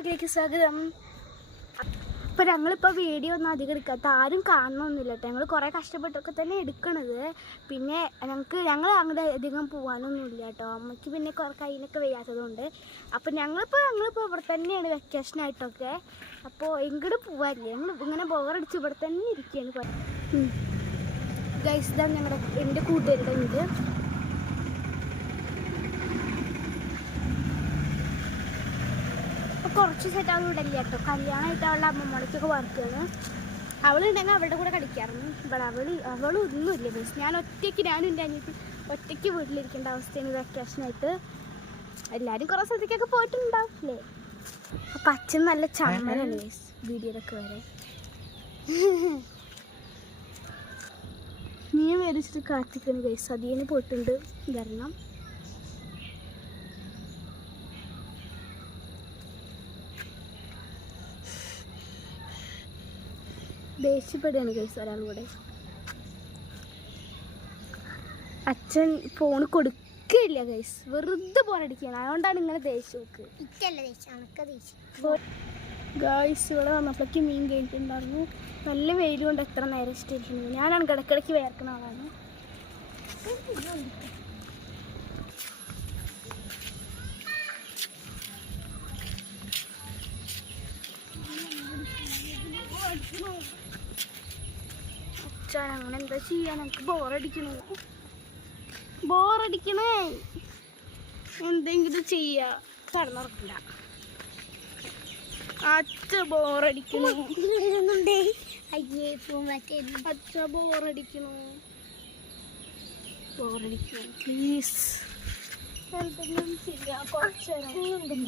ിലേക്ക് സ്വാഗതം. അപ്പോൾ ഞങ്ങളിപ്പോൾ വീഡിയോ ഒന്നും അധികം എടുക്കാത്ത ആരും കാണണമെന്നില്ല കേട്ടോ. ഞങ്ങൾ കുറേ കഷ്ടപ്പെട്ടൊക്കെ തന്നെ എടുക്കണത്. പിന്നെ ഞങ്ങൾ അങ്ങോട്ട് അധികം പോകാനൊന്നുമില്ല കേട്ടോ. അമ്മയ്ക്ക് പിന്നെ കയ്യിലൊക്കെ വയ്യാത്തതുകൊണ്ട്. അപ്പോൾ ഞങ്ങളിപ്പോൾ ഇവിടെ തന്നെയാണ് വെക്കേഷനായിട്ടൊക്കെ. അപ്പോൾ എങ്ങോട്ട് പോകാറില്ല, ഞങ്ങൾ ഇങ്ങനെ ബോറടിച്ച് ഇവിടെ തന്നെ ഇരിക്കുകയാണ്. ഗൈസ്, ഇതാണ് എൻ്റെ കൂട്ടുകാരുടെ വീട്. കുറച്ച് സെറ്റ് അവൾ ഇടല്ല കേട്ടോ. കല്യാണമായിട്ട് അവളുടെ അമ്മമ്മടക്കൊക്കെ വർക്കാണ്. അവളുണ്ടെങ്കിൽ അവളുടെ കൂടെ കളിക്കാറുണ്ട്. ഇവിടെ അവളൊന്നുമില്ല ബസ്. ഞാനും എൻ്റെ അനിയത്തി ഒറ്റയ്ക്ക് വീട്ടിലിരിക്കേണ്ട അവസ്ഥയാണ് വെക്കേഷനായിട്ട്. എല്ലാവരും കുറേ സ്ഥലത്തേക്കൊക്കെ പോയിട്ടുണ്ടാവും അല്ലേ. അപ്പം അച്ഛൻ നല്ല ചമ്മലാണ് ബസ് വീഡിയോയിലൊക്കെ വരെ. നീ മേടിച്ചിട്ട് കാത്തിക്കണം ഗൈസ്. അതിന് പോയിട്ടുണ്ട് വരണം. ദേഷ്യപ്പെടുകയാണ് ഗൈസ് ഒരാളൂടെ. അച്ഛൻ ഫോണ് കൊടുക്കില്ല ഗൈസ്, വെറുതെ പോരടിക്കുകയാണ്. അതുകൊണ്ടാണ് ഇങ്ങനെ ദേഷ്യമൊക്കെ. ഗൈസ്, ഇവിടെ വന്നപ്പോഴേക്ക് മീൻ കഴിഞ്ഞിട്ടുണ്ടായിരുന്നു. നല്ല വെയിൽ കൊണ്ട് എത്ര നേരം ഇഷ്ടമായിരിക്കുന്നത്. ഞാനാണ് കിടക്കിടയ്ക്ക് വേർക്കുന്ന ആളാണ്. അങ്ങനെ എന്താ ചെയ്യാൻ, എനിക്ക് ബോറടിക്കണേ. എന്തെങ്കിലും ചെയ്യാ. കടന്നുറക്കില്ല. അച്ഛ ബോറടിക്കണു. അച്ഛ ബോറടിക്കണു. പ്ലീസ് എന്തെങ്കിലും ചെയ്യാ. കുറച്ചു നേരം